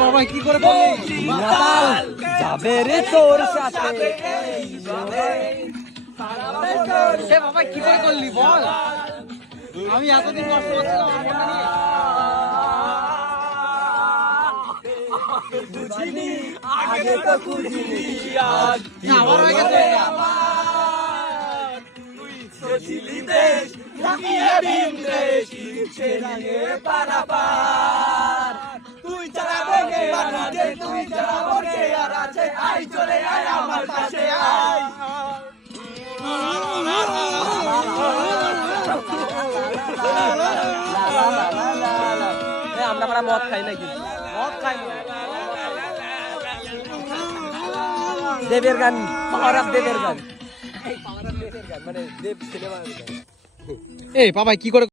বাবা কি করে যাবে রে তোর সাথে বাবা কি করে করলি বল আমি এতদিন কষ্ট করছিলাম বুঝিনি আগে তো বুঝিনি আজ আমার হয়ে গেছে তুই তো ছিলি দেশ লাগিয়ে ভীম দেশ ইচ্ছে লাগে পারাপার তুই যারা বকে বানাতে তুই যারা বকে আর আছে আই চলে আয় আমার পাশে আয় আমরা বড় মদ খাই নাকি মদ খাই না দেবের গান পাওয়ার অফ দেবের গান এই পাওয়ার অফ দেবের গান মানে দেব সিনেমার গান এই বাবা কি করে